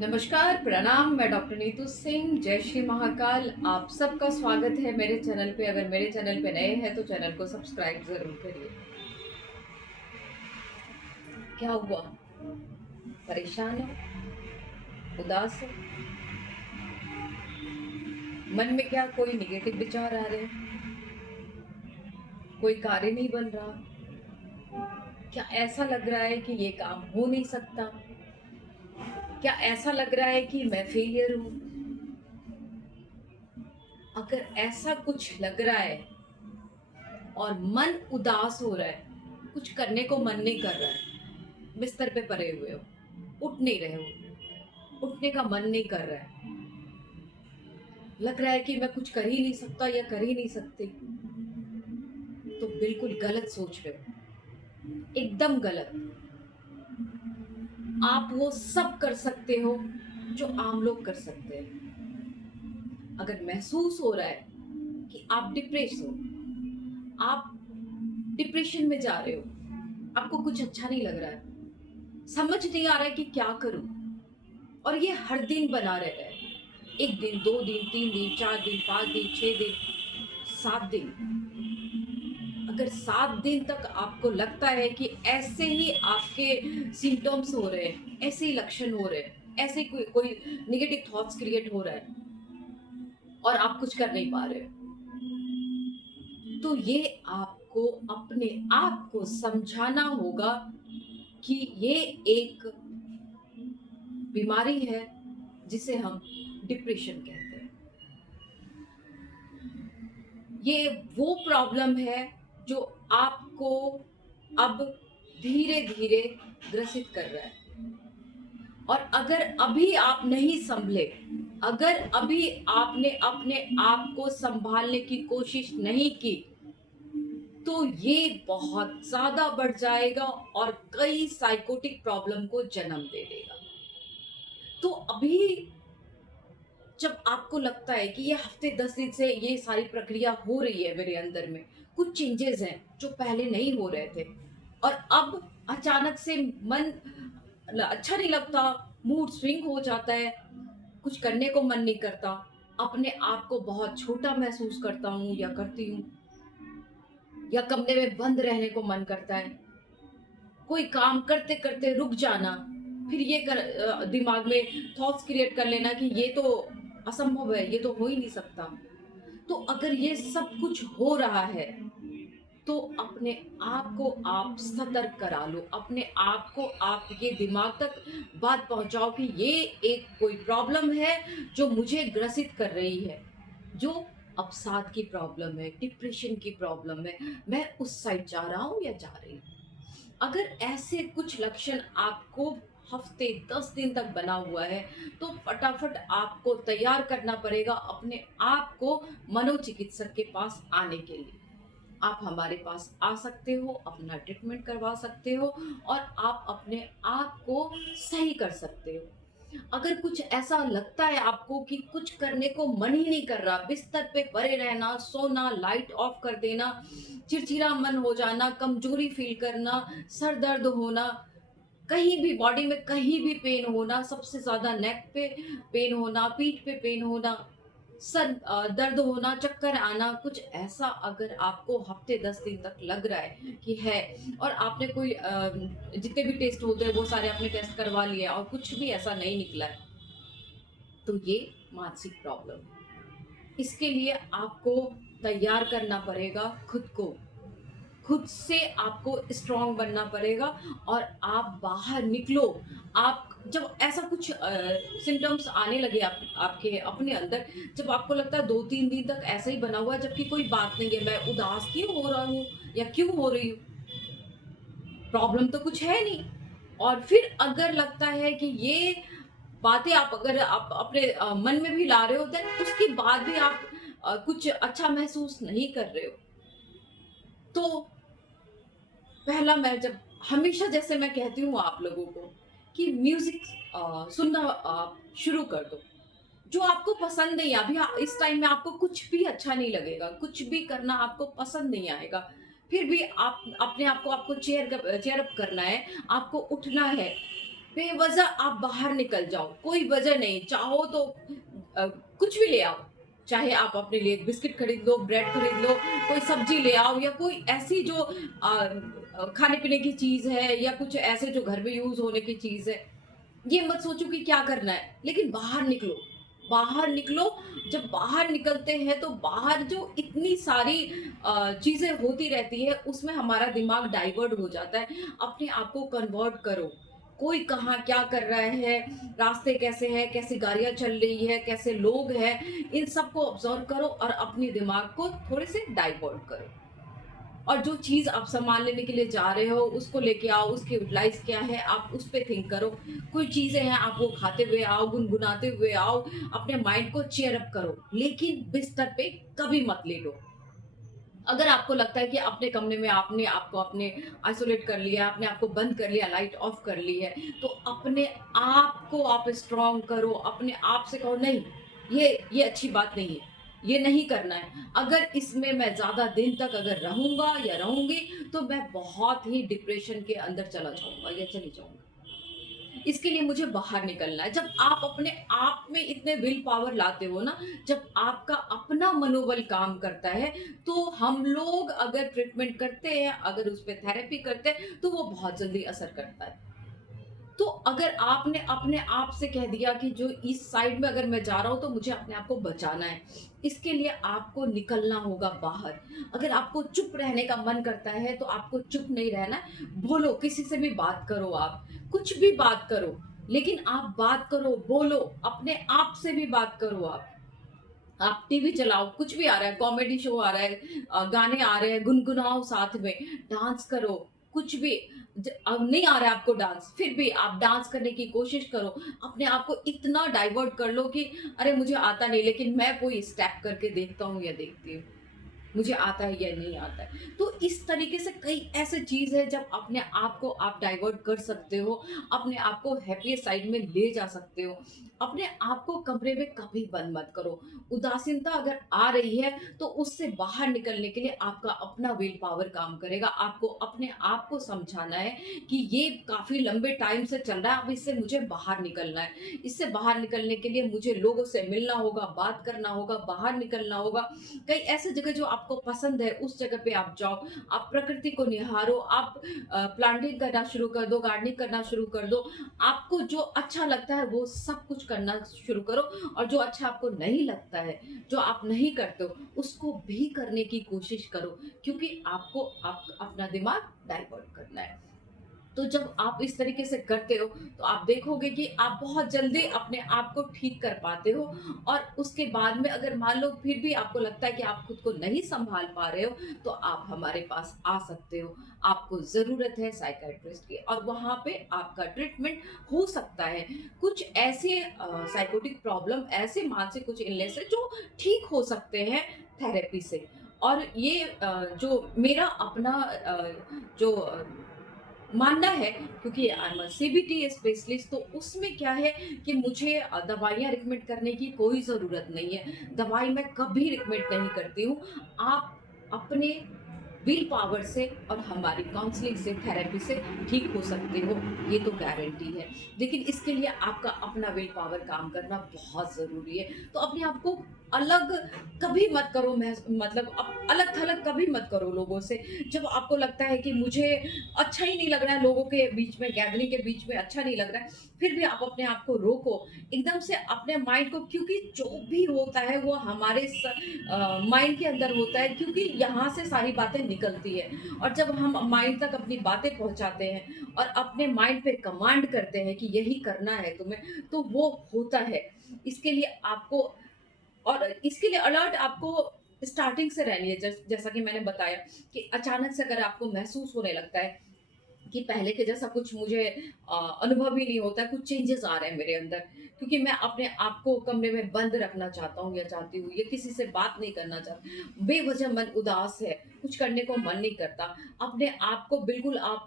नमस्कार, प्रणाम। मैं डॉक्टर नीतू सिंह। जय श्री महाकाल। आप सबका स्वागत है मेरे चैनल पे। अगर मेरे चैनल पे नए हैं तो चैनल को सब्सक्राइब ज़रूर करिए। क्या हुआ? परेशान हो? उदास हो? मन में क्या कोई निगेटिव विचार आ रहे हैं? कोई कार्य नहीं बन रहा? क्या ऐसा लग रहा है कि ये काम हो नहीं सकता? क्या ऐसा लग रहा है कि मैं फेलियर हूँ? अगर ऐसा कुछ लग रहा है और मन उदास हो रहा है, कुछ करने को मन नहीं कर रहा है, बिस्तर पे पड़े हुए हो, उठ नहीं रहे हो, उठने का मन नहीं कर रहा है, लग रहा है कि मैं कुछ कर ही नहीं सकता या कर ही नहीं सकती, तो बिल्कुल गलत सोच रहे हो, एकदम गलत। आप वो सब कर सकते हो जो आम लोग कर सकते हैं। अगर महसूस हो रहा है कि आप डिप्रेस हो, आप डिप्रेशन में जा रहे हो, आपको कुछ अच्छा नहीं लग रहा है, समझ नहीं आ रहा है कि क्या करूं, और ये हर दिन बना रह रहा है, एक दिन, दो दिन, तीन दिन, चार दिन, पांच दिन, 6 दिन, 7 दिन। अगर 7 दिन तक आपको लगता है कि ऐसे ही आपके सिम्टम्स हो रहे हैं, ऐसे ही लक्षण हो रहे हैं, ऐसे कोई कोई निगेटिव थॉट्स क्रिएट हो रहा है और आप कुछ कर नहीं पा रहे हो, तो ये आपको अपने आप को समझाना होगा कि ये एक बीमारी है जिसे हम डिप्रेशन कहते हैं। ये वो प्रॉब्लम है जो आपको अब धीरे धीरे ग्रसित कर रहा है, और अगर अभी आप नहीं संभले, अगर अभी आपने अपने आप को संभालने की कोशिश नहीं की, तो ये बहुत ज्यादा बढ़ जाएगा और कई साइकोटिक प्रॉब्लम को जन्म दे देगा। तो अभी जब आपको लगता है कि ये हफ्ते 10 दिन से ये सारी प्रक्रिया हो रही है मेरे अंदर में, कुछ चेंजेस हैं जो पहले नहीं हो रहे थे, और अब अचानक से मन अच्छा नहीं लगता, मूड स्विंग हो जाता है, कुछ करने को मन नहीं करता, अपने आप को बहुत छोटा महसूस करता हूँ या करती हूँ, या कमरे में बंद रहने को मन करता है, कोई काम करते करते रुक जाना, फिर ये दिमाग में थॉट्स क्रिएट कर लेना कि ये तो असंभव है, ये तो हो ही नहीं सकता। तो अगर ये सब कुछ हो रहा है, तो अपने आप को आप सतर्क करा लो, अपने आप को आप ये दिमाग तक बात पहुंचाओ कि ये एक कोई प्रॉब्लम है जो मुझे ग्रसित कर रही है, जो अवसाद की प्रॉब्लम है, डिप्रेशन की प्रॉब्लम है, मैं उस साइड जा रहा हूँ या जा रही हूँ। अगर ऐसे कुछ लक्षण आपको हफ्ते 10 दिन तक बना हुआ है, तो फटाफट आपको तैयार करना पड़ेगा अपने आप को मनोचिकित्सक के पास आने के लिए। आप हमारे पास आ सकते हो, अपना ट्रीटमेंट करवा सकते हो, और आप अपने आप को सही कर सकते हो। अगर कुछ ऐसा लगता है आपको कि कुछ करने को मन ही नहीं कर रहा, बिस्तर पे पड़े रहना, सोना, लाइट ऑफ कर देना, चिड़चिड़ा मन हो जाना, कमजोरी फील करना, सर दर्द होना, कहीं भी बॉडी में कहीं भी पेन होना, सबसे ज्यादा नेक पे पेन होना, पीठ पे पेन होना, सर दर्द होना, चक्कर आना, कुछ ऐसा अगर आपको हफ्ते 10 दिन तक लग रहा है कि है, और आपने कोई जितने भी टेस्ट होते हैं वो सारे आपने टेस्ट करवा लिए और कुछ भी ऐसा नहीं निकला है, तो ये मानसिक प्रॉब्लम है। इसके लिए आपको तैयार करना पड़ेगा खुद को, खुद से आपको स्ट्रांग बनना पड़ेगा, और आप बाहर निकलो। आप जब ऐसा कुछ सिम्टम्स आने लगे आपके अपने अंदर, जब आपको लगता है 2-3 दिन तक ऐसे ही बना हुआ है जबकि कोई बात नहीं है, मैं उदास क्यों हो रहा हूँ या क्यों हो रही हूँ, प्रॉब्लम तो कुछ है नहीं, और फिर अगर लगता है कि ये बातें आप अगर आप अपने मन में भी ला रहे होते हैं, उसके बाद भी आप कुछ अच्छा महसूस नहीं कर रहे हो, तो पहला मैं जब हमेशा जैसे मैं कहती हूँ आप लोगों को कि म्यूजिक सुनना शुरू कर दो, जो आपको पसंद नहीं। अभी इस टाइम में आपको कुछ भी अच्छा नहीं लगेगा, कुछ भी करना आपको पसंद नहीं आएगा, फिर भी आप अपने आप को आपको चेयर अप करना है, आपको उठना है, बेवजह आप बाहर निकल जाओ, कोई वजह नहीं, चाहो तो कुछ भी ले आओ, चाहे आप अपने लिए बिस्किट खरीद लो, ब्रेड खरीद लो, कोई सब्जी ले आओ या कोई ऐसी जो खाने पीने की चीज है या कुछ ऐसे जो घर में यूज होने की चीज है। ये मत सोचो कि क्या करना है, लेकिन बाहर निकलो, बाहर निकलो। जब बाहर निकलते हैं तो बाहर जो इतनी सारी चीजें होती रहती है, उसमें हमारा दिमाग डाइवर्ट हो जाता है। अपने आप को कन्वर्ट करो, कोई कहाँ क्या कर रहा है, रास्ते कैसे हैं, कैसी गाड़ियां चल रही है, कैसे लोग हैं, इन सबको ऑब्जर्व करो और अपने दिमाग को थोड़े से डाइवर्ट करो। और जो चीज़ आप सामान लेने के लिए जा रहे हो, उसको लेके आओ, उसकी यूटिलाइज़ क्या है, आप उस पे थिंक करो। कोई चीज़ें हैं, आप वो खाते हुए आओ, गुनगुनाते हुए आओ, अपने माइंड को चीयर अप करो, लेकिन बिस्तर पे कभी मत लेटो। अगर आपको लगता है कि अपने कमरे में आपने आपको अपने आइसोलेट कर लिया, अपने आप को बंद कर लिया, लाइट ऑफ कर ली है, तो अपने आप को आप स्ट्रॉन्ग करो, अपने आप से कहो नहीं, ये अच्छी बात नहीं है, ये नहीं करना है। अगर इसमें मैं ज़्यादा दिन तक अगर रहूँगा या रहूँगी, तो मैं बहुत ही डिप्रेशन के अंदर चला जाऊँगा या चली जाऊँगी। इसके लिए मुझे बाहर निकलना है। जब आप अपने आप में इतने विल पावर लाते हो ना, जब आपका अपना मनोबल काम करता है, तो हम लोग अगर ट्रीटमेंट करते हैं, अगर उस पे थेरेपी करते हैं, तो वो बहुत जल्दी असर करता है। तो अगर आपने अपने आप से कह दिया कि जो इस साइड में अगर मैं जा रहा हूँ तो मुझे अपने आप को बचाना है, इसके लिए आपको निकलना होगा बाहर। अगर आपको चुप रहने का मन करता है तो आपको चुप नहीं रहना है, बोलो, किसी से भी बात करो, आप कुछ भी बात करो, लेकिन आप बात करो, बोलो, अपने आप से भी बात करो। आप टीवी चलाओ, कुछ भी आ रहा है, कॉमेडी शो आ रहा है, गाने आ रहे हैं, गुनगुनाओ साथ में, डांस करो, कुछ भी। अब नहीं आ रहा है आपको डांस, फिर भी आप डांस करने की कोशिश करो। अपने आप को इतना डाइवर्ट कर लो कि अरे मुझे आता नहीं, लेकिन मैं कोई स्टेप करके देखता हूँ या देखती हूँ, मुझे आता है या नहीं आता है। तो इस तरीके से कई ऐसे चीज़ है जब अपने आप को आप डाइवर्ट कर सकते हो, अपने आप को हैप्पी साइड में ले जा सकते हो। अपने आप को कमरे में कभी बंद मत करो। उदासीनता अगर आ रही है तो उससे बाहर निकलने के लिए आपका अपना विल पावर काम करेगा। आपको अपने आप को समझाना है कि ये काफ़ी लंबे टाइम से चल रहा है, अब इससे मुझे बाहर निकलना है। इससे बाहर निकलने के लिए मुझे लोगों से मिलना होगा, बात करना होगा, बाहर निकलना होगा। कई ऐसे जगह जो आपको पसंद है उस जगह पे आप जाओ, आप प्रकृति को निहारो, आप प्लांटिंग करना शुरू कर दो, गार्डनिंग करना शुरू कर दो। आपको जो अच्छा लगता है वो सब कुछ करना शुरू करो, और जो अच्छा आपको नहीं लगता है, जो आप नहीं करते हो, उसको भी करने की कोशिश करो, क्योंकि आपको अपना दिमाग डाइवर्ट करना है। तो जब आप इस तरीके से करते हो तो आप देखोगे कि आप बहुत जल्दी अपने आप को ठीक कर पाते हो। और उसके बाद में अगर मान लो फिर भी आपको लगता है कि आप खुद को नहीं संभाल पा रहे हो, तो आप हमारे पास आ सकते हो। आपको ज़रूरत है साइकियाट्रिस्ट की, और वहाँ पे आपका ट्रीटमेंट हो सकता है। कुछ ऐसे साइकोटिक प्रॉब्लम, ऐसे मानसिक कुछ इलनेस है जो ठीक हो सकते हैं थेरेपी से। और ये जो मेरा अपना जो मानना है, क्योंकि I am a CBT specialist, तो उसमें क्या है कि मुझे दवाइयाँ रिकमेंड करने की कोई ज़रूरत नहीं है। दवाई मैं कभी रिकमेंड नहीं करती हूँ। आप अपने विल पावर से और हमारी काउंसलिंग से, थेरेपी से ठीक हो सकते हो, ये तो गारंटी है। लेकिन इसके लिए आपका अपना विल पावर काम करना बहुत ज़रूरी है। तो अपने आप को अलग कभी मत करो, मतलब अलग-थलग कभी मत करो लोगों से। जब आपको लगता है कि मुझे अच्छा ही नहीं लग रहा है, लोगों के बीच में, गैदरिंग के बीच में अच्छा नहीं लग रहा है, फिर भी आप अपने आप को रोको। एकदम से अपने माइंड को, क्योंकि जो भी होता है वो हमारे माइंड के अंदर होता है, क्योंकि यहाँ से सारी बातें निकलती है। और जब हम माइंड तक अपनी बातें पहुँचाते हैं और अपने माइंड पे कमांड करते हैं कि यही करना है तुम्हें, तो वो होता है। इसके लिए आपको, और इसके लिए अलर्ट आपको स्टार्टिंग से रहनी है। जैसा कि मैंने बताया कि अचानक से अगर आपको महसूस होने लगता है कि पहले के जैसा कुछ मुझे अनुभव ही नहीं होता है, कुछ चेंजेस आ रहे हैं मेरे अंदर, क्योंकि मैं अपने आप को कमरे में बंद रखना चाहता हूँ या चाहती हूँ, या किसी से बात नहीं करना चाहती, बेवजह मन उदास है, कुछ करने को मन नहीं करता, अपने आप को बिल्कुल आप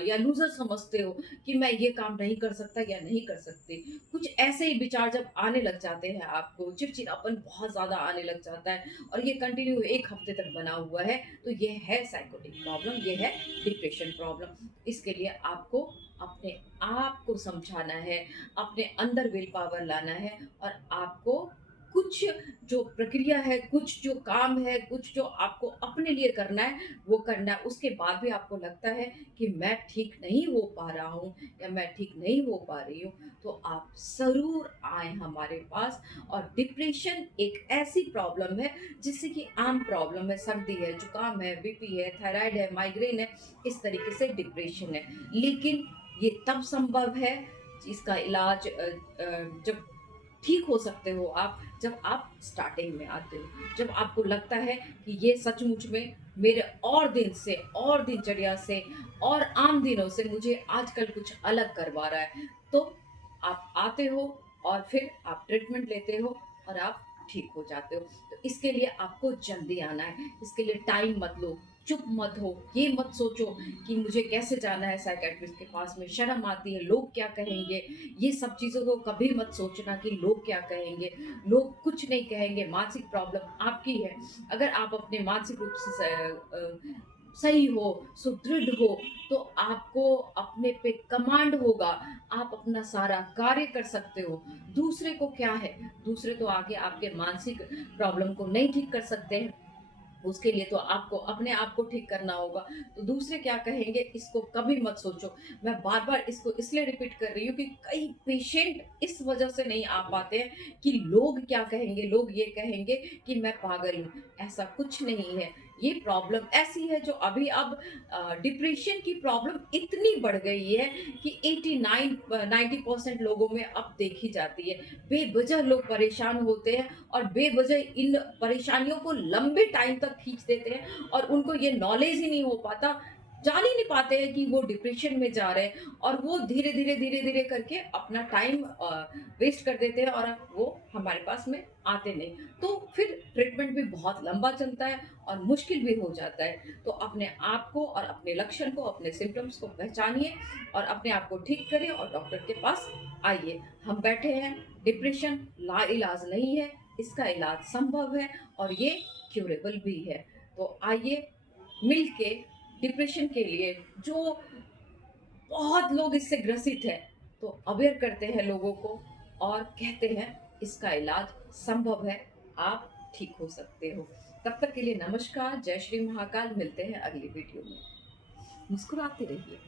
या लूज़र समझते हो कि मैं ये काम नहीं कर सकता या नहीं कर सकती। कुछ ऐसे ही विचार जब आने लग जाते हैं आपको, चिड़चिड़ापन बहुत ज़्यादा आने लग जाता है और ये कंटिन्यू 1 हफ्ते तक बना हुआ है, तो ये है साइकोटिक प्रॉब्लम, ये है डिप्रेशन प्रॉब्लम। इसके लिए आपको अपने आप को समझाना है, अपने अंदर विल पावर लाना है और आपको कुछ जो प्रक्रिया है, कुछ जो काम है, कुछ जो आपको अपने लिए करना है, वो करना है। उसके बाद भी आपको लगता है कि मैं ठीक नहीं हो पा रहा हूँ या मैं ठीक नहीं हो पा रही हूँ, तो आप ज़रूर आएँ हमारे पास। और डिप्रेशन एक ऐसी प्रॉब्लम है, जिससे कि आम प्रॉब्लम है, सर्दी है, जुकाम है, बीपी है, थायराइड है, माइग्रेन है, इस तरीके से डिप्रेशन है। लेकिन ये तब संभव है, इसका इलाज जब ठीक हो सकते हो आप, जब आप स्टार्टिंग में आते हो। जब आपको लगता है कि ये सचमुच में मेरे और दिन से और दिनचर्या से और आम दिनों से मुझे आजकल कुछ अलग करवा रहा है, तो आप आते हो और फिर आप ट्रीटमेंट लेते हो और आप ठीक हो जाते हो। तो इसके लिए आपको जल्दी आना है, इसके लिए टाइम मत लो, चुप मत हो, ये मत सोचो कि मुझे कैसे जाना है साइकियाट्रिस्ट के पास में, शर्म आती है, लोग क्या कहेंगे? ये सब चीज़ों को कभी मत सोचना कि लोग क्या कहेंगे। लोग कुछ नहीं कहेंगे, मानसिक प्रॉब्लम आपकी है। अगर आप अपने मानसिक रूप से सही हो, सुदृढ़ हो, तो आपको अपने पे कमांड होगा, आप अपना सारा कार्य कर सकते हो। दूसरे को क्या है? दूसरे तो आके आपके मानसिक प्रॉब्लम को नहीं ठीक कर सकते हैं। उसके लिए तो आपको अपने आप को ठीक करना होगा। तो दूसरे क्या कहेंगे, इसको कभी मत सोचो। मैं बार-बार इसको इसलिए रिपीट कर रही हूँ कि कई पेशेंट इस वजह से नहीं आ पाते हैं कि लोग क्या कहेंगे, लोग ये कहेंगे कि मैं पागल हूँ। ऐसा कुछ नहीं है। ये प्रॉब्लम ऐसी है जो अभी अब डिप्रेशन की प्रॉब्लम इतनी बढ़ गई है कि 89 90% लोगों में अब देखी जाती है। बेवजह लोग परेशान होते हैं और बेवजह इन परेशानियों को लंबे टाइम तक खींच देते हैं और उनको ये नॉलेज ही नहीं हो पाता, जान ही नहीं पाते हैं कि वो डिप्रेशन में जा रहे हैं और वो धीरे-धीरे करके अपना टाइम वेस्ट कर देते हैं और वो हमारे पास में आते नहीं। तो फिर ट्रीटमेंट भी बहुत लंबा चलता है और मुश्किल भी हो जाता है। तो अपने आप को और अपने लक्षण को, अपने सिम्पटम्स को पहचानिए और अपने आप को ठीक करिए और डॉक्टर के पास आइए। हम बैठे हैं, डिप्रेशन लाइलाज नहीं है, इसका इलाज संभव है और ये क्यूरेबल भी है। तो आइए मिलके डिप्रेशन के लिए जो बहुत लोग इससे ग्रसित हैं, तो अवेयर करते हैं लोगों को और कहते हैं इसका इलाज संभव है, आप ठीक हो सकते हो। तब तक के लिए नमस्कार, जय श्री महाकाल, मिलते हैं अगली वीडियो में। मुस्कुराते रहिए।